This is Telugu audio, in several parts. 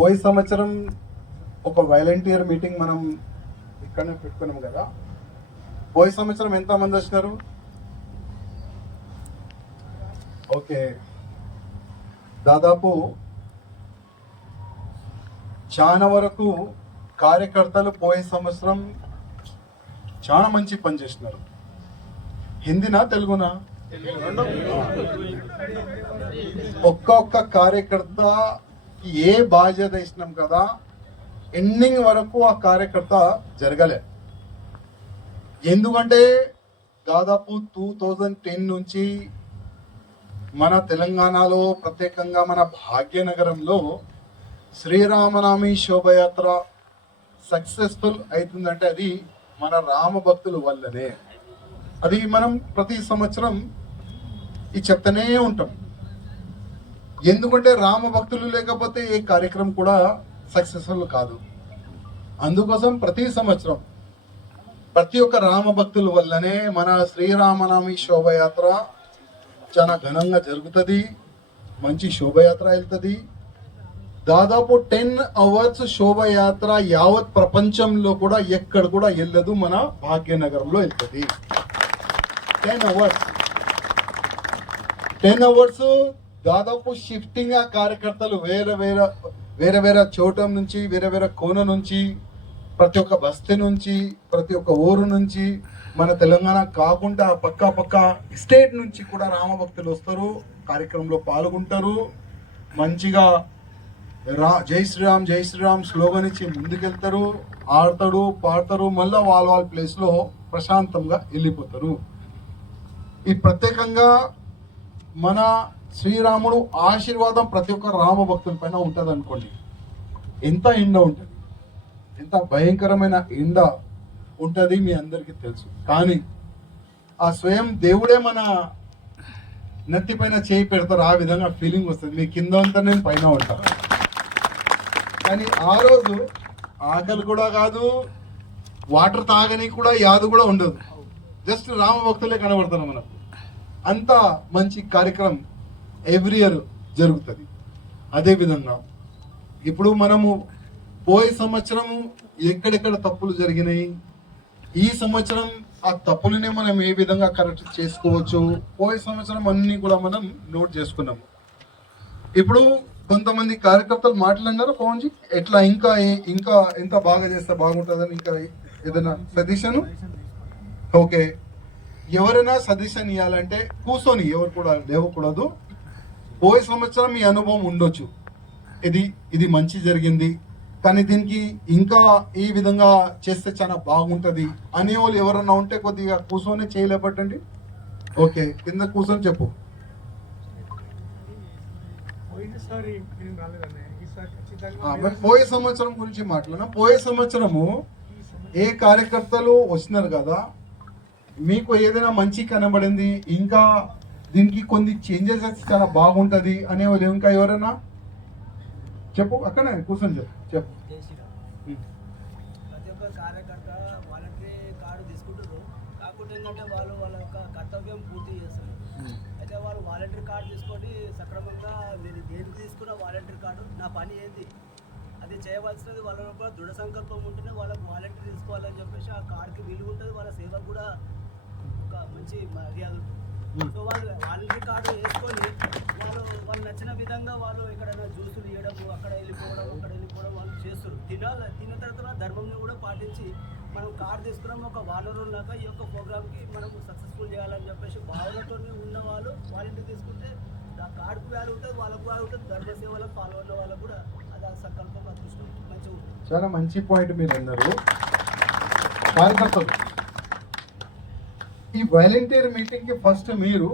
పోయి సంవత్సరం ఒక వాలంటీర్ మీటింగ్ మనం ఇక్కడనే పెట్టుకున్నాం కదా. పోయి సంవత్సరం ఎంతమంది వచ్చినారు? ఓకే, దాదాపు చాలా వరకు కార్యకర్తలు పోయే సంవత్సరం చాలా మంచి పని చేసినారు. హిందీనా తెలుగునా? ఒక్కొక్క కార్యకర్త ఏ బాధ్యత ఇచ్చినాం కదా, ఎండింగ్ వరకు ఆ కార్యకర్త జరగలే. ఎందుకంటే దాదాపు 2010 నుంచి మన తెలంగాణలో, ప్రత్యేకంగా మన భాగ్యనగరంలో శ్రీరామనవమి శోభయాత్ర సక్సెస్ఫుల్ అవుతుందంటే అది మన రామ భక్తుల వల్లనే. అది మనం ప్రతి సంవత్సరం ఇది చెప్తూనే ఉంటాం. ఎందుకంటే రామ భక్తులు లేకపోతే ఏ కార్యక్రమం కూడా సక్సెస్ఫుల్ కాదు. అందుకోసం ప్రతి సంవత్సరం ప్రతి ఒక్క రామ భక్తుల వల్లనే మన శ్రీరామనవమి శోభయాత్ర చాలా ఘనంగా జరుగుతుంది. మంచి శోభయాత్ర వెళ్తుంది. దాదాపు 10 అవర్స్ శోభయాత్ర యావత్ ప్రపంచంలో కూడా ఎక్కడ కూడా వెళ్ళదు, మన భాగ్యనగరంలో వెళ్తుంది. 10 అవర్స్ దాదాపు షిఫ్టింగ్ ఆ కార్యకర్తలు వేరే చోట నుంచి, వేరే కోన నుంచి, ప్రతి ఒక్క బస్తీ నుంచి, ప్రతి ఒక్క ఊరు నుంచి, మన తెలంగాణ కాకుండా పక్క స్టేట్ నుంచి కూడా రామభక్తులు వస్తారు, కార్యక్రమంలో పాల్గొంటారు. మంచిగా జై శ్రీరామ్ జై శ్రీరామ్ స్లోగన్ ఇచ్చి ముందుకెళ్తారు, ఆడతారు, పాడతారు, మళ్ళీ వాళ్ళ ప్లేస్లో ప్రశాంతంగా వెళ్ళిపోతారు. ఈ ప్రత్యేకంగా మన శ్రీరాముడు ఆశీర్వాదం ప్రతి ఒక్క రామ భక్తుల పైన ఉంటుంది అనుకోండి. ఎంత ఎండ ఉంటుంది, ఎంత భయంకరమైన ఎండ ఉంటుంది మీ అందరికీ తెలుసు. కానీ ఆ స్వయం దేవుడే మన నెత్తి పైన చేయి పెడతారు, ఆ విధంగా ఫీలింగ్ వస్తుంది. మీ కింద అంతా నేను పైన ఉంటాను. కానీ ఆ రోజు ఆకలి కూడా కాదు, వాటర్ తాగని కూడా యాదు కూడా ఉండదు. జస్ట్ రామ భక్తులే కనబడతారు మనకు. అంత మంచి కార్యక్రమం ఎవ్రీ ఇయర్ జరుగుతుంది. అదేవిధంగా ఇప్పుడు మనము పోయే సంవత్సరము ఎక్కడెక్కడ తప్పులు జరిగినాయి, ఈ సంవత్సరం ఆ తప్పులనే మనం ఏ విధంగా కరెక్ట్ చేసుకోవచ్చు, పోయే సంవత్సరం అన్ని కూడా మనం నోట్ చేసుకున్నాము. ఇప్పుడు కొంతమంది కార్యకర్తలు మాట్లాడినారు, పవన్ జీ ఎట్లా ఇంకా ఎంత బాగా చేస్తే బాగుంటుందని, ఇంకా ఏదైనా సజెషన్? ఓకే, ఎవరైనా సజెషన్ ఇవ్వాలంటే కూర్చొని ఎవరు కూడా లేవకూడదు. పోయే సంవత్సరం మీ అనుభవం ఉండొచ్చు, ఇది మంచి జరిగింది, కానీ దీనికి ఇంకా ఈ విధంగా చేస్తే చాలా బాగుంటుంది అనే వాళ్ళు ఎవరన్నా ఉంటే కొద్దిగా కూర్చొని చేయలేపట్టండి. ఓకే, కింద కూర్చొని చెప్పు. మరి పోయే సంవత్సరం గురించి మాట్లాడినా, పోయే సంవత్సరము ఏ కార్యకర్తలు వచ్చినారు కదా, మీకు ఏదైనా మంచి కనబడింది, ఇంకా దీనికి కొన్ని చేంజెస్ చాలా బాగుంటుంది అనేవాళ్ళు ఇంకా ఎవరైనా చెప్పు. అక్కడే కూర్చొని చెప్పు. ప్రతి ఒక్క కార్యకర్త వాలంటరీ కార్డు తీసుకుంటారు, కాకపోతే ఏంటంటే వాళ్ళ యొక్క కర్తవ్యం పూర్తి చేస్తారు. అయితే వాళ్ళు వాలంటరీ కార్డు తీసుకొని సక్రమంగా నేను దేనికి తీసుకున్న వాలంటరీ కార్డు, నా పని ఏంది అది చేయవలసినది, వాళ్ళ లోపల దృఢ సంకల్పం ఉంటేనే వాళ్ళకు వాలంటరీ తీసుకోవాలని చెప్పేసి ఆ కార్డుకి విలువ ఉంటుంది, వాళ్ళ సేవకు కూడా ఒక మంచి మర్యాద ఉంటుంది. సో వాళ్ళు వాలంటరీ కార్డు వేసుకొని వాళ్ళు నచ్చిన విధంగా వాళ్ళు ఎక్కడైనా జ్యూసులు ఇవ్వడం, అక్కడ వెళ్ళిపోవడం వాళ్ళు చేస్తారు. తిన్న తర్వాత ధర్మంని కూడా పాటించి మనం కార్డు తీసుకున్నాం, ఒక వానరులాగా ఈ యొక్క ప్రోగ్రామ్కి మనం సక్సెస్ఫుల్ చేయాలని చెప్పేసి భావనతో ఉన్న వాళ్ళు వాలంటరీ తీసుకుంటే ఆ కార్డుకు వాల్యూ ఉంటుంది, వాళ్ళకు వాల్యూ ఉంటుంది, ధర్మ సేవలకు పాల్గొన్న వాళ్ళకు కూడా అది ఆ సంకల్పం అదృష్టం మంచిగా ఉంటుంది. చాలా మంచి పాయింట్ మీరు అన్నారు. కార్యకర్తలు ఈ వాలంటీర్ మీటింగ్కి ఫస్ట్ మీరు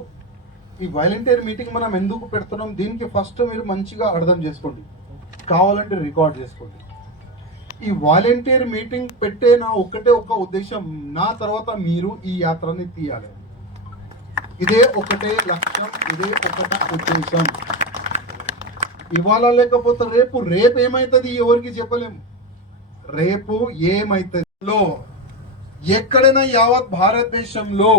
ఈ వాలంటీర్ మీటింగ్ మనం ఎందుకు పెడుతున్నాం, దీనికి ఫస్ట్ మీరు మంచిగా అర్థం చేసుకోండి, కావాలంటే రికార్డ్ చేసుకోండి. ఈ వాలంటీర్ మీటింగ్ పెట్టే నా ఒక్క ఉద్దేశం, నా తర్వాత మీరు ఈ యాత్రని తీయాలి. ఇదే ఒకటే లక్ష్యం, ఇదే ఒకటే ఉద్దేశం. ఇవాళ లేకపోతే రేపు ఏమవుతుంది ఎవరికి చెప్పలేము. రేపు ఏమవుతుంది ఎక్కడైనా యావత్ భారతదేశంలో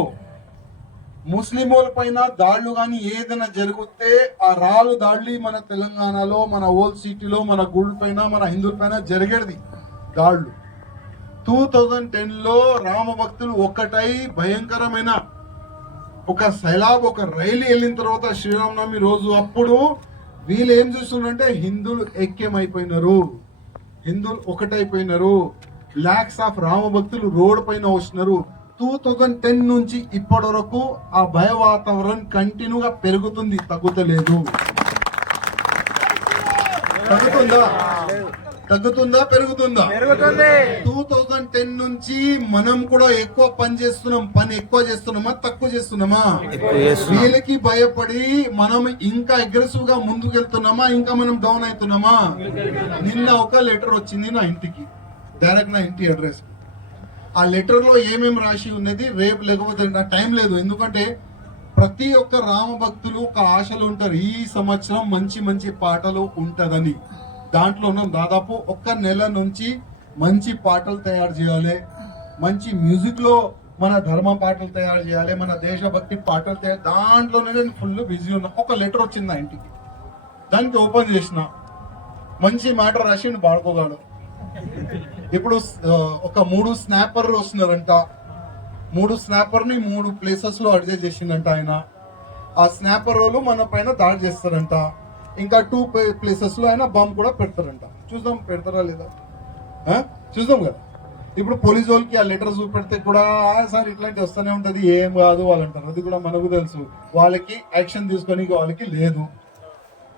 ముస్లింల పైన దాడులు కానీ ఏదైనా జరిగితే ఆ రాళ్ళు దాడులు మన తెలంగాణలో, మన ఓల్డ్ సిటీలో, మన గుడి పైన, మన హిందువుల పైన జరిగేది దాడులు. 2010లో రామ భక్తులు ఒక్కటై భయంకరమైన ఒక సైలాబ్, ఒక రైలు వెళ్ళిన తర్వాత శ్రీరామనవమి రోజు అప్పుడు వీళ్ళు ఏం చూస్తున్నారంటే హిందువులు ఐక్యమైపోయినారు, హిందువులు ఒకటైపోయినారు. లాక్స్ ఆఫ్ రామ భక్తులు రోడ్ పైన వస్తున్నారు. 2010 నుంచి ఇప్పటి వరకు ఆ భయ వాతావరణం కంటిన్యూగా పెరుగుతుంది, తగ్గుతలేదు. తగ్గుతుందా పెరుగుతుందా? 2010 నుంచి మనం కూడా ఎక్కువ పని ఎక్కువ చేస్తున్నామా తక్కువ చేస్తున్నామా? వీళ్ళకి భయపడి మనం ఇంకా అగ్రెసివ్ గా ముందుకెళ్తున్నామా ఇంకా మనం డౌన్ అవుతున్నామా? నిన్న ఒక లెటర్ వచ్చింది నా ఇంటికి, డైరెక్ట్ నా ఇంటి అడ్రస్. ఆ లెటర్ లో ఏమేమి రాసి ఉన్నది రేపు, లేకపోతే నా టైం లేదు, ఎందుకంటే ప్రతి ఒక్క రామ భక్తులు ఒక ఆశలు ఉంటారు, ఈ సంవత్సరం మంచి మంచి పాటలు ఉంటదని. దాంట్లో ఉన్నాం. దాదాపు 1 నెల నుంచి మంచి పాటలు తయారు చేయాలి, మంచి మ్యూజిక్ లో మన ధర్మ పాటలు తయారు చేయాలి, మన దేశభక్తి పాటలు తయారు, దాంట్లోనే నేను ఫుల్ బిజీ ఉన్నా. ఒక లెటర్ వచ్చింది నా ఇంటికి, దానికి ఓపెన్ చేసిన మంచి మ్యాటర్ రాసి బాడుకోగాడు. ఇప్పుడు ఒక 3 స్నాపర్ వస్తున్నారంట, 3 స్నాపర్ ని 3 ప్లేసెస్ లో అడ్జస్ట్ చేసిందంట ఆయన. ఆ స్నాపర్ వాళ్ళు మన పైన దాడి చేస్తారంట. ఇంకా 2 ప్లేసెస్ లో ఆయన బాంబు కూడా పెడతారంట. చూద్దాం పెడతారా లేదా, చూద్దాం కదా. ఇప్పుడు పోలీసు వాళ్ళకి ఆ లెటర్ చూపెడితే కూడా సార్ ఇట్లాంటి వస్తూనే ఉంటది, ఏం కాదు వాళ్ళు అంటారు. అది కూడా మనకు తెలుసు, వాళ్ళకి యాక్షన్ తీసుకొని వాళ్ళకి లేదు.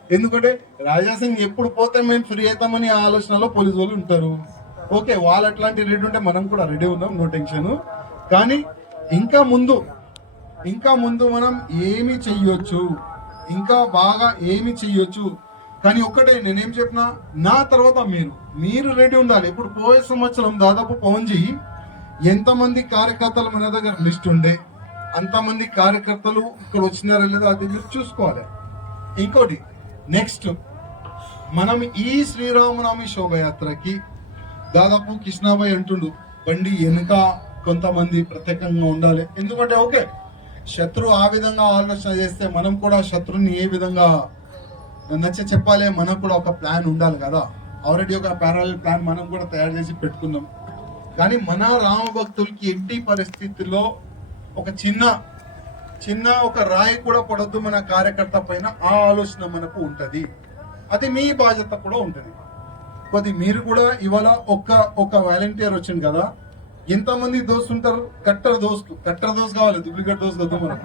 ఎందుకంటే రాజాసింగ్ ఎప్పుడు పోతే మేము ఫ్రీ అవుతామని ఆలోచనలో పోలీసు వాళ్ళు ఉంటారు. ఓకే, వాళ్ళు అట్లాంటి రెడీ ఉంటే మనం కూడా రెడీ ఉన్నాం, నో టెన్షన్. కానీ ఇంకా ముందు మనం ఏమి చెయ్యొచ్చు, ఇంకా బాగా ఏమి చెయ్యొచ్చు. కానీ ఒక్కటే నేనేం చెప్పినా, నా తర్వాత మీరు రెడీ ఉండాలి. ఇప్పుడు పోయే సంవత్సరం దాదాపు పవన్జీ ఎంతమంది కార్యకర్తలు మన దగ్గర లిస్ట్ ఉండే, అంతమంది కార్యకర్తలు ఇక్కడ వచ్చినారా లేదా అది మీరు చూసుకోవాలి. ఇంకోటి నెక్స్ట్, మనం ఈ శ్రీరామనవమి శోభయాత్రకి దాదాపు కృష్ణాబాయి అంటుండు బండి వెనుక కొంతమంది ప్రత్యేకంగా ఉండాలి. ఎందుకంటే ఓకే, శత్రువు ఆ విధంగా ఆలోచన చేస్తే మనం కూడా శత్రువుని ఏ విధంగా చెప్పాలి, మనకు కూడా ఒక ప్లాన్ ఉండాలి కదా. ఆల్రెడీ ఒక ప్యారల్ ప్లాన్ మనం కూడా తయారు చేసి పెట్టుకున్నాం. కానీ మన రామ భక్తులకి ఎట్టి పరిస్థితుల్లో ఒక చిన్న ఒక రాయి కూడా పడద్దు మన కార్యకర్త పైన, ఆ ఆలోచన మనకు ఉంటది. అది మీ బాధ్యత కూడా ఉంటది. కొద్ది మీరు కూడా ఇవాళ ఒక వాలంటీర్ వచ్చింది కదా, ఎంతమంది దోస్తు ఉంటారు, కట్టర్ దోస్తు కావాలి, డూప్లికేట్ దోస్తు కదా. మనం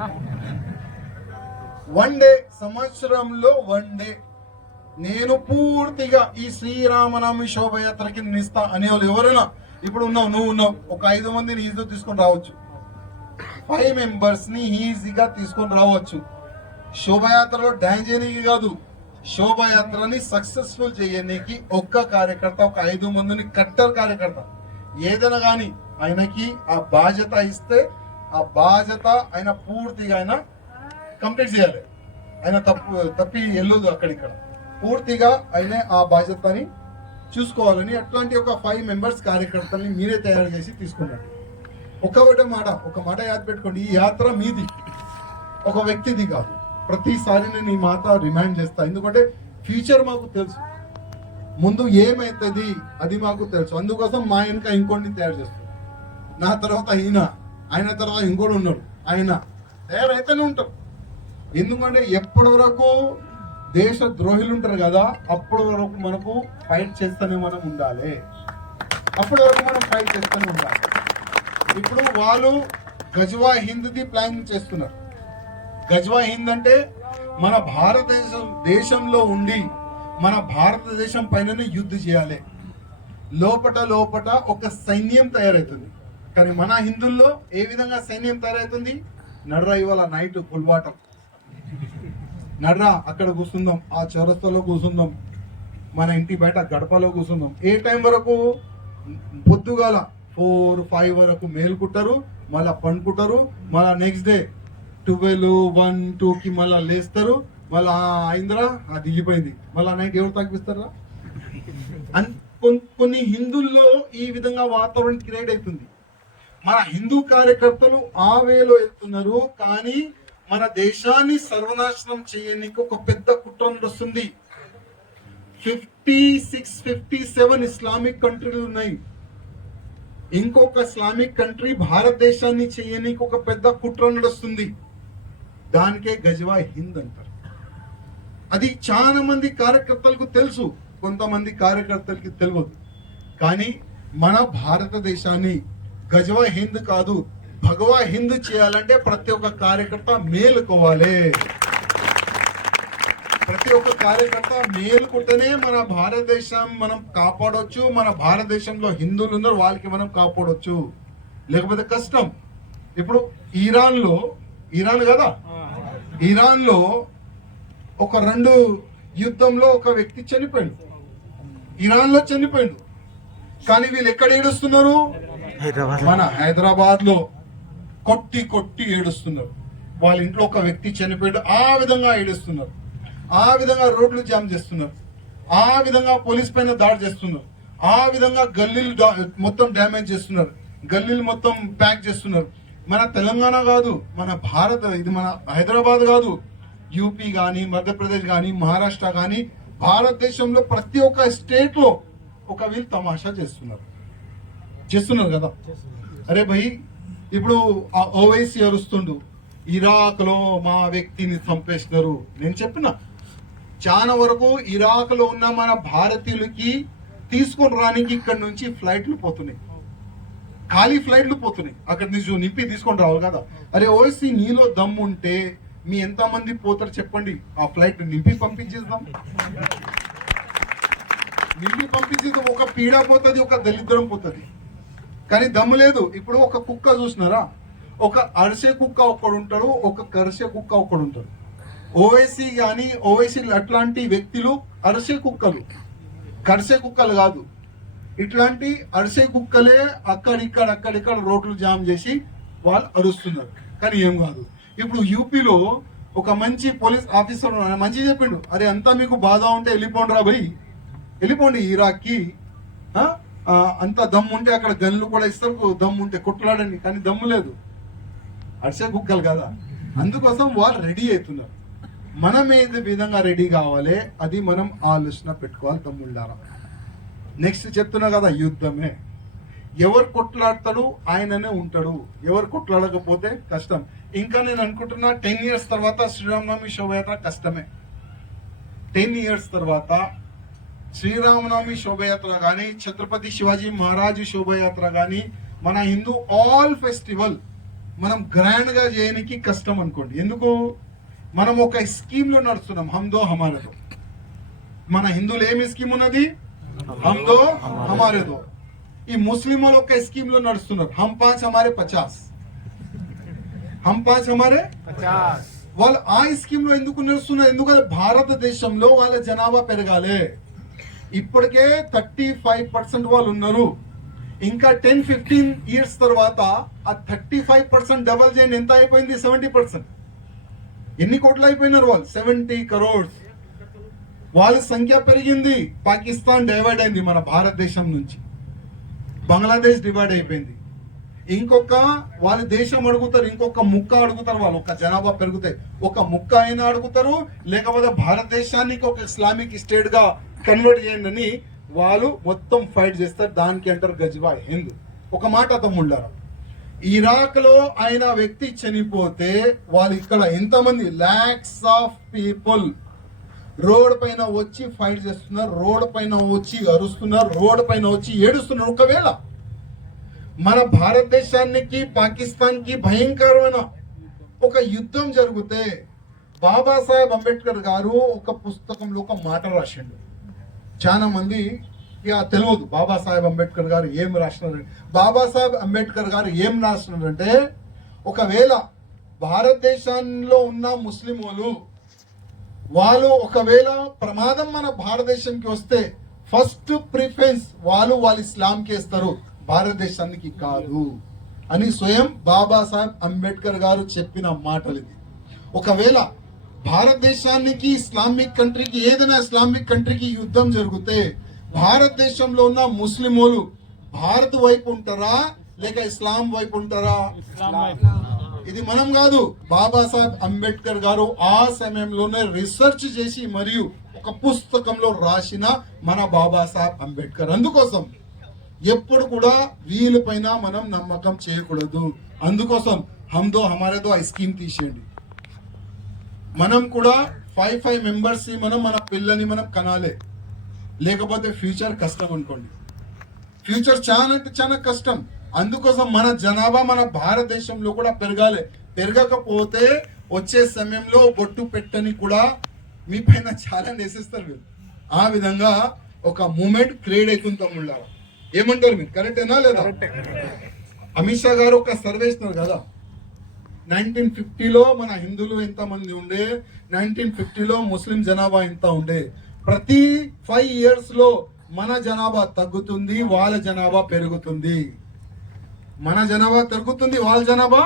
1 డే, సంవత్సరంలో 1 డే నేను పూర్తిగా ఈ శ్రీరామనవమి శోభయాత్రకి నిస్తా అనేవాళ్ళు ఎవరైనా ఇప్పుడు నువ్వు ఉన్నావు, ఒక 5 మందిని ఈజీగా తీసుకొని రావచ్చు, 5 మెంబర్స్ ని ఈజీగా తీసుకొని రావచ్చు. శోభయాత్రలో డాన్స్ చేయడానికి కాదు, శోభయాత్రని సక్సెస్ఫుల్ చేయడానికి ఒక్క కార్యకర్త, ఒక 5 మందిని కట్టర్ కార్యకర్త ఏదైనా కానీ ఆయనకి ఆ బాధ్యత ఇస్తే, ఆ బాధ్యత ఆయన పూర్తిగా ఆయన కంప్లీట్ చేయాలి. ఆయన తప్పి వెళ్ళదు అక్కడిక్కడ, పూర్తిగా ఆయన ఆ బాధ్యతని చూసుకోవాలని. అట్లాంటి ఒక 5 మెంబర్స్ కార్యకర్తల్ని మీరే తయారు చేసి తీసుకున్నారు. ఒక మాట యాద్ పెట్టుకోండి, ఈ యాత్ర మీది, ఒక వ్యక్తిది కాదు. ప్రతిసారి నేను ఈ మాట రిమైండ్ చేస్తా, ఎందుకంటే ఫ్యూచర్ మాకు తెలుసు, ముందు ఏమైతుంది అది మాకు తెలుసు. అందుకోసం మా వెనుక ఇంకోటిని తయారు చేస్తాం. నా తర్వాత ఆయన తర్వాత ఇంకోటి ఉన్నాడు, ఆయన తయారైతేనే ఉంటాం. ఎందుకంటే ఎప్పటి వరకు దేశ ద్రోహులు ఉంటారు కదా, అప్పటి వరకు మనకు ఫైట్ చేస్తూనే మనం ఉండాలి, అప్పటి వరకు మనం ఫైట్ చేస్తూనే ఉండాలి. ఇప్పుడు వాళ్ళు గజ్వా హింద్ది ప్లాన్ చేస్తున్నారు. గజ్వా హింద్ అంటే మన దేశంలో ఉండి మన భారతదేశం పైననే యుద్ధం చేయాలి. లోపట ఒక సైన్యం తయారవుతుంది. కానీ మన హిందువుల్లో ఏ విధంగా సైన్యం తయారవుతుంది? నడ్రా ఇవాళ నైట్ పుల్వాటం, నడ్రా అక్కడ కూర్చుందాం, ఆ చౌరస్తాలో కూర్చుందాం, మన ఇంటి బయట గడపలో కూర్చుందాం. ఏ టైం వరకు? పొద్దుగాల 4-5 వరకు మేలుకుంటారు, మళ్ళా పండుకుంటారు, మళ్ళా నెక్స్ట్ డే 12-1-2కి మళ్ళా లేస్తారు, మళ్ళా అయిందిరా అది దిగిపోయింది, మళ్ళా నైట్ ఎవరు తగ్గిస్తారా? కొన్ని హిందువుల్లో ఈ విధంగా వాతావరణం క్రియేట్ అవుతుంది. మన హిందూ కార్యకర్తలు ఆ వేలో వెళ్తున్నారు, కానీ మన దేశాన్ని సర్వనాశనం చేయడానికి ఒక పెద్ద కుట్ర వస్తుంది. 57 ఇస్లామిక్ కంట్రీలు ఉన్నాయి. ఇంకొక ఇస్లామిక్ కంట్రీ భారతదేశాన్ని చేయడానికి ఒక పెద్ద కుట్ర నడుస్తుంది. దానికే గజ్వా హింద్ అంటారు. అది చాలా మంది కార్యకర్తలకు తెలుసు, కొంతమంది కార్యకర్తలకి తెలియదు. కానీ మన భారతదేశాన్ని గజ్వా హింద్ కాదు, భగవా హింద్ చేయాలంటే ప్రతి ఒక్క కార్యకర్త మేలుకోవాలి. ప్రతి ఒక్క కార్యకర్త మేలుకుంటేనే మన భారతదేశం మనం కాపాడవచ్చు. మన భారతదేశంలో హిందువులు ఉన్నారు, వాళ్ళకి మనం కాపాడవచ్చు. లేకపోతే కష్టం. ఇప్పుడు ఇరాన్ కదా, ఇరాన్ లో ఒక 2 యుద్ధంలో ఒక వ్యక్తి చనిపోయాడు, ఇరాన్ లో చనిపోయాడు. కానీ వీళ్ళు ఎక్కడ ఏడుస్తున్నారు? మన హైదరాబాద్ లో కొట్టి కొట్టి ఏడుస్తున్నారు. వాళ్ళ ఇంట్లో ఒక వ్యక్తి చనిపోయాడు, ఆ విధంగా ఏడుస్తున్నారు. ఆ విధంగా రోడ్లు జామ్ చేస్తున్నారు, ఆ విధంగా పోలీస్ పైన దాడి చేస్తున్నారు, ఆ విధంగా గల్లీలు మొత్తం డ్యామేజ్ చేస్తున్నారు, గల్లీలు మొత్తం ప్యాక్ చేస్తున్నారు. మన తెలంగాణ కాదు, మన ఇది మన హైదరాబాద్ కాదు, యూపీ కానీ, మధ్యప్రదేశ్ కానీ, మహారాష్ట్ర కానీ, భారతదేశంలో ప్రతి ఒక్క స్టేట్ లో ఒక వీళ్ళు తమాషా చేస్తున్నారు కదా. అరే భయ్, ఇప్పుడు ఆ ఓవైసీ అరుస్తుండు, ఇరాక్ లో మా వ్యక్తిని చంపేస్తున్నారు. నేను చెప్పిన చాలా వరకు ఇరాక్ లో ఉన్న మన భారతీయులకి తీసుకొని రానికి ఇక్కడ నుంచి ఫ్లైట్లు పోతున్నాయి, ఖాళీ ఫ్లైట్లు పోతున్నాయి. అక్కడ నుంచి నింపి తీసుకొని రావాలి కదా. అరే ఓవైసీ, నీలో దమ్ము ఉంటే మీ ఎంత మంది పోతారు చెప్పండి, ఆ ఫ్లైట్ నింపి పంపించేద్దాం. ఒక పీడ పోతుంది, ఒక దళిద్రం పోతుంది. కానీ దమ్ము లేదు. ఇప్పుడు ఒక కుక్క చూసినారా, ఒక అరిసే కుక్క ఒకడు ఉంటాడు, ఒక కరిసే కుక్క ఒకడు ఉంటాడు. ఓవైసీ కానీ ఓవైసీ అట్లాంటి వ్యక్తులు అరిసే కుక్కలు, కరిసే కుక్కలు కాదు. ఇట్లాంటి అరిసే కుక్కలే అక్కడిక్కడ రోడ్లు జామ్ చేసి వాళ్ళు అరుస్తున్నారు. కానీ ఏం కాదు. ఇప్పుడు యూపీలో ఒక మంచి పోలీస్ ఆఫీసర్ మంచి చెప్పిండు, అరే అంతా మీకు బాధ ఉంటే వెళ్ళిపోండి రా భయ్, వెళ్ళిపోండి ఇరాక్కి. అంత దమ్ము ఉంటే అక్కడ గన్లు కూడా ఇస్తారు, దమ్ము ఉంటే కొట్లాడండి. కానీ దమ్ము లేదు, అరిసే కుక్కలు కదా. అందుకోసం వాళ్ళు రెడీ అవుతున్నారు. మనం ఏది విధంగా రెడీ కావాలి అది మనం ఆలోచన పెట్టుకోవాలి తమ్ముళ్ళారా. నెక్స్ట్ చెప్తున్నా కదా, యుద్ధమే. ఎవరు కొట్లాడతాడు ఆయననే ఉంటాడు, ఎవరు కొట్లాడకపోతే కష్టం. ఇంకా నేను అనుకుంటున్నా 10 years తర్వాత శ్రీరామనవమి శోభయాత్ర కష్టమే. 10 years తర్వాత శ్రీరామనవమి శోభయాత్ర కానీ, ఛత్రపతి శివాజీ మహారాజు శోభయాత్ర కానీ, మన హిందూ ఆల్ ఫెస్టివల్ మనం గ్రాండ్ గా చేయడానికి కష్టం అనుకోండి. ఎందుకు? మనం ఒక స్కీమ్ లో నడుస్తున్నాం, హమ్దో హమారేదో. మన హిందువులు ఏమి స్కీమ్ ఉన్నది? హమ్దో హమారేదో. ఈ ముస్లిం వాళ్ళు ఒక స్కీమ్ లో నడుస్తున్నారు, హమ్ 5 హమారే 50. హమ్ 5 హమారే 50. వాళ్ళు ఆ స్కీమ్ లో ఎందుకు నడుస్తున్నారు? ఎందుకంటే భారతదేశంలో వాళ్ళ జనాభా పెరగాలి. ఇప్పటికే 35% వాళ్ళు ఉన్నారు. ఇంకా 10-15 years తర్వాత ఆ 35% డబల్ చేయండి, ఎంత అయిపోయింది? 70%. ఎన్ని కోట్లు అయిపోయినారు వాళ్ళు? 70 crores. వాళ్ళ సంఖ్య పెరిగింది. పాకిస్తాన్ డైవర్ట్ అయింది మన భారతదేశం నుంచి, బంగ్లాదేశ్ డివైడ్ అయిపోయింది. ఇంకొక వాళ్ళ దేశం అడుగుతారు, ఇంకొక ముక్క అడుగుతారు. వాళ్ళు ఒక జనాభా పెరుగుతాయి, ఒక ముక్క అయినా అడుగుతారు, లేకపోతే భారతదేశానికి ఒక ఇస్లామిక్ స్టేట్ గా కన్వర్ట్ చేయండి అని వాళ్ళు మొత్తం ఫైట్ చేస్తారు. దానికి అంటారు గజ్వా హింద్. ఒక మాట తమ్ముళ్ళారా, ఇరాక్ లో ఆయన వ్యక్తి చనిపోతే వాళ్ళు ఇక్కడ ఎంతమంది lakhs of people రోడ్ పైన వచ్చి ఫైట్ చేస్తున్నారు, రోడ్ పైన వచ్చి అరుస్తున్నారు, రోడ్ పైన వచ్చి ఏడుస్తున్నారు. ఒకవేళ మన భారతదేశానికి పాకిస్తాన్ కి భయంకరమైన ఒక యుద్ధం జరిగితే బాబాసాహెబ్ అంబేద్కర్ గారు ఒక పుస్తకంలో ఒక మాట రాసిండు. చాలా మంది ఇక తెలియదు బాబాసాహెబ్ అంబేద్కర్ గారు ఏం రాసినారు. బాబాసాహెబ్ అంబేద్కర్ గారు ఏం రాసినారంటే, ఒకవేళ భారతదేశంలో ఉన్న ముస్లిం వాళ్ళు ఒకవేళ ప్రమాదం మన భారతదేశానికి వస్తే ఫస్ట్ ప్రిఫరెన్స్ వాళ్ళు ఇస్లాంకి ఇస్తారు, భారతదేశానికి కాదు అని స్వయం బాబాసాహెబ్ అంబేద్కర్ గారు చెప్పిన మాటలు ఇది. ఒకవేళ భారతదేశానికి ఇస్లామిక్ కంట్రీకి, ఏదైనా ఇస్లామిక్ కంట్రీకి యుద్ధం జరిగితే భారతదేశంలో ఉన్న ముస్లింలు భారత్ వైపు ఉంటారా లేక ఇస్లాం వైపు ఉంటారా? ఇది మనం కాదు, బాబాసాహెబ్ అంబేద్కర్ గారు ఆ సమయంలోనే రీసెర్చ్ చేసి మరియు ఒక పుస్తకంలో రాసిన మన బాబాసాహెబ్ అంబేద్కర్. అందుకోసం ఎప్పుడు కూడా వీళ్ళపైన మనం నమ్మకం చేయకూడదు. అందుకోసం హమ్దో హమారేదో ఆ స్కీమ్ తీసేయండి. మనం కూడా 5 మెంబర్స్ మనం మన పిల్లని మనం కనాలి, లేకపోతే ఫ్యూచర్ కష్టం అనుకోండి. ఫ్యూచర్ చాలా అంటే చాలా కష్టం. అందుకోసం మన జనాభా మన భారతదేశంలో కూడా పెరగాలి. పెరగకపోతే వచ్చే సమయంలో బొట్టు పెట్టని కూడా మీ పైన చాలా నేసేస్తారు వీళ్ళు. ఆ విధంగా ఒక మూమెంట్ క్రియేట్ అవుతుంది తమ్ముళ్ళారా. ఏమంటారు మీరు? కరెక్టేనా లేదా? అమిత్ షా గారు ఒక సర్వే ఇస్తున్నారు కదా, 1950లో మన హిందువులు ఎంత మంది ఉండే, 1950లో ముస్లిం జనాభా ఎంత ఉండే. ప్రతి 5 years లో మన జనాభా తగ్గుతుంది, వాళ్ళ జనాభా పెరుగుతుంది. మన జనాభా తగ్గుతుంది, వాళ్ళ జనాభా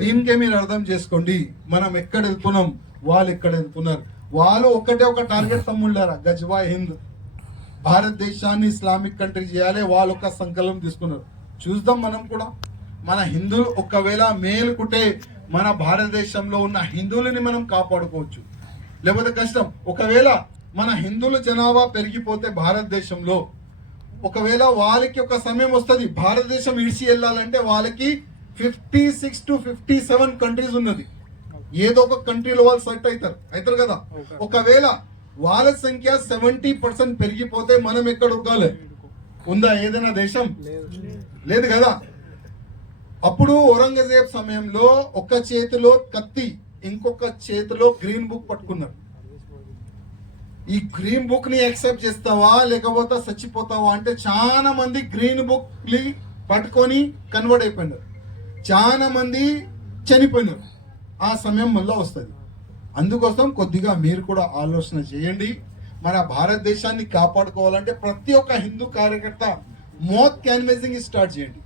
దీనికే మీరు అర్థం చేసుకోండి మనం ఎక్కడ వెళ్తున్నాం, వాళ్ళు ఎక్కడ వెళ్తున్నారు. వాళ్ళు ఒకటే ఒక టార్గెట్ తమ్ముళ్ళారా, గజ్వా హింద్, భారతదేశాన్ని ఇస్లామిక్ కంట్రీ చేయాలి. వాళ్ళు ఒక సంకల్పం తీసుకున్నారు. చూద్దాం మనం కూడా మన హిందువులు ఒకవేళ మేలుకుంటే మన భారతదేశంలో ఉన్న హిందువులని మనం కాపాడుకోవచ్చు, లేకపోతే కష్టం. ఒకవేళ మన హిందువుల జనాభా పెరిగిపోతే భారతదేశంలో, ఒకవేళ వాళ్ళకి ఒక సమయం వస్తుంది భారతదేశం ఇడిచి వెళ్ళాలంటే, వాళ్ళకి 56 to 57 కంట్రీస్ ఉన్నది. ఏదో ఒక కంట్రీలో వాళ్ళు సెట్ అవుతారు కదా. ఒకవేళ వాళ్ళ సంఖ్య 70% పెరిగిపోతే మనం ఎక్కడ ఉగ్గాలి? ఉందా ఏదైనా దేశం? లేదు కదా. అప్పుడు ఔరంగజేబ్ సమయంలో ఒక చేతిలో కత్తి, ఇంకొక చేతిలో గ్రీన్ బుక్ పట్టుకున్నారు. ఈ గ్రీన్ బుక్ ని యాక్సెప్ట్ చేస్తావా లేకపోతే చచ్చిపోతావా అంటే చాలా మంది గ్రీన్ బుక్ ని పట్టుకొని కన్వర్ట్ అయిపోయినారు, చాలా మంది చనిపోయినారు. ఆ సమయం మళ్ళీ వస్తుంది. అందుకోసం కొద్దిగా మీరు కూడా ఆలోచన చేయండి. మన భారతదేశాన్ని కాపాడుకోవాలంటే ప్రతి ఒక్క హిందూ కార్యకర్త మోత్ క్యాన్వేసింగ్ స్టార్ట్ చేయండి.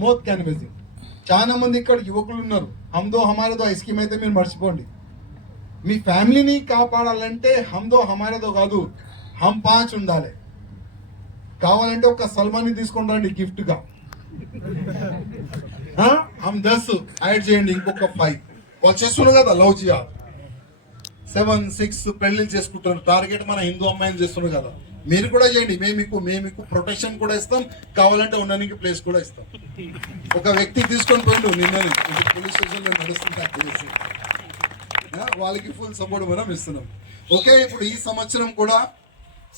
మోత్ క్యాన్వేసింగ్. చాలా మంది ఇక్కడ యువకులు ఉన్నారు. హమ్దో హమారేదో ఆ స్కీమ్ అయితే మీరు మర్చిపోండి. మీ ఫ్యామిలీని కాపాడాలంటే హమ్దో హమారేదో కాదు, హమ్ 5 ఉండాలి. కావాలంటే ఒక సల్మాన్ని తీసుకొని రండి గిఫ్ట్ గా. హమ్ 10 యాడ్ చేయండి, ఇంకొక 5 వచ్చేస్తున్నారు కదా. లవ్ జియా 7, 6 పెళ్లిళ్ళు చేసుకుంటున్నారు. టార్గెట్ మన హిందూ అమ్మాయిని చేస్తున్నారు కదా. మీరు కూడా చేయండి. మేము మీకు ప్రొటెక్షన్ కూడా ఇస్తాం, కావాలంటే ఉండడానికి ప్లేస్ కూడా ఇస్తాం. ఒక వ్యక్తి తీసుకొని పోయిండు నిన్న పోలీస్ స్టేషన్ లో నడుస్తుంటే, వాళ్ళకి ఫుల్ సపోర్ట్ మనం ఇస్తున్నాం. ఓకే, ఇప్పుడు ఈ సంవత్సరం కూడా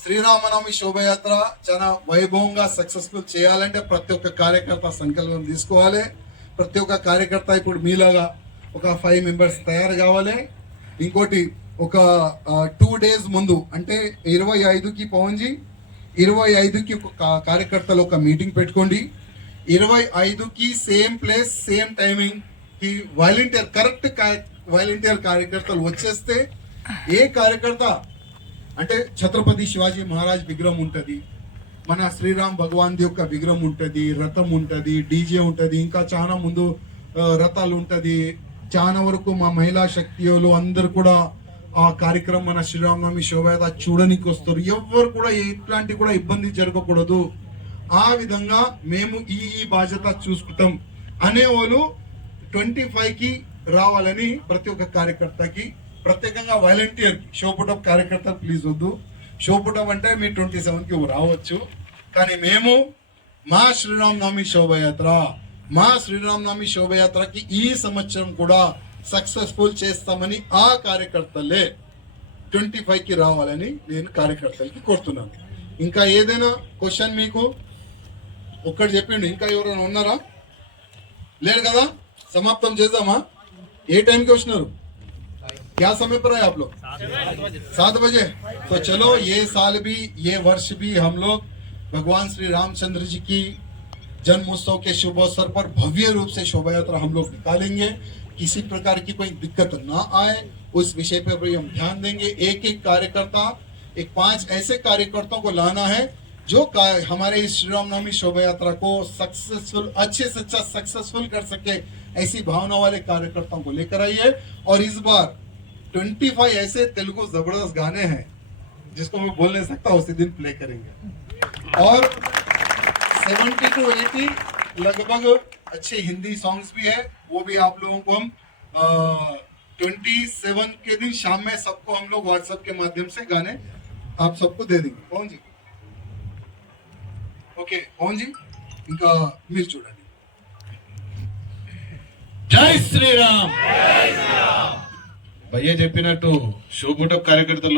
శ్రీరామనవమి శోభయాత్ర చాలా వైభవంగా సక్సెస్ఫుల్ చేయాలంటే ప్రతి ఒక్క కార్యకర్త సంకల్పం తీసుకోవాలి. ప్రతి ఒక్క కార్యకర్త ఇప్పుడు మీలాగా ఒక 5 మెంబర్స్ తయారు కావాలి. ఇంకోటి ఒక 2 days ముందు అంటే 25కి పవన్జీ 25కి ఒక కార్యకర్తలు ఒక మీటింగ్ పెట్టుకోండి. 25కి సేమ్ ప్లేస్ సేమ్ టైమింగ్ కి వాలంటీర్ కరెక్ట్ వాలంటీర్ కార్యకర్తలు వచ్చేస్తే, ఏ కార్యకర్త అంటే ఛత్రపతి శివాజీ మహారాజ్ విగ్రహం ఉంటుంది, మన శ్రీరామ్ భగవాన్ యొక్క విగ్రహం ఉంటుంది, రథం ఉంటుంది, డీజే ఉంటుంది, ఇంకా చాలా ముందు రథాలు ఉంటుంది. చాలా వరకు మా మహిళా శక్తిలు అందరు కూడా ఆ కార్యక్రమం మన శ్రీరామనవమి శోభయాత్ర చూడడానికి వస్తారు. ఎవరు కూడా ఎట్లాంటి కూడా ఇబ్బంది జరగకూడదు. ఆ విధంగా మేము ఈ బాధ్యత చూసుకుంటాం అనేవాళ్ళు 25కి రావాలని ప్రతి ఒక్క కార్యకర్తకి, ప్రత్యేకంగా వాలంటీర్ షోపుటప్ కార్యకర్త ప్లీజ్ వద్దు. షోపుటప్ అంటే మీ 27కి రావచ్చు, కానీ మేము మా శ్రీరామనవమి శోభయాత్రకి ఈ సంవత్సరం కూడా సక్సెస్ఫుల్ చేస్తామని ఆ కార్యకర్తలే 25కి రావాలని నేను కార్యకర్తలకి కోరుతున్నాను. ఇంకా ఏదైనా క్వశ్చన్ మీకు ఒక్కటి చెప్పిండు, ఇంకా ఎవరైనా ఉన్నారా? లేరు కదా. समाप्तम చేద్దామా? ఏ టైంకి వచ్చినారు? क्या समय पर आए आप लोग? 7 बजे. तो चलो ये साल भी ये वर्ष भी हम लोग भगवान श्री रामचंद्र जी की जन्मोत्सव के शुभ अवसर पर भव्य रूप से शोभा यात्रा हम लोग निकालेंगे. किसी प्रकार की कोई दिक्कत ना आए उस विषय पर भी हम ध्यान देंगे. एक कार्यकर्ता, 5 ऐसे कार्यकर्ताओं को लाना है जो हमारे इस श्री रामनवमी शोभा यात्रा को सक्सेसफुल, अच्छे से अच्छा सक्सेसफुल कर सके, ऐसी भावना वाले कार्यकर्ताओं को लेकर आइए. और इस बार 25 ऐसे तेलुगु जबरदस्त गाने हैं जिसको मैं बोल नहीं सकता, उसी दिन प्ले करेंगे. और 70 to 80 लगभग अच्छे हिंदी सॉन्ग्स भी है, वो भी आप लोगों को हम 27 के दिन शाम में सबको हम लोग व्हाट्सएप के माध्यम से गाने आप सबको दे देंगे. पवन जी, ఓకే పవన్ జీ ఇంకా మీరు చూడండి. జై శ్రీరామ్. భయ్య చెప్పినట్టు షో పుటప్ కార్యకర్తలు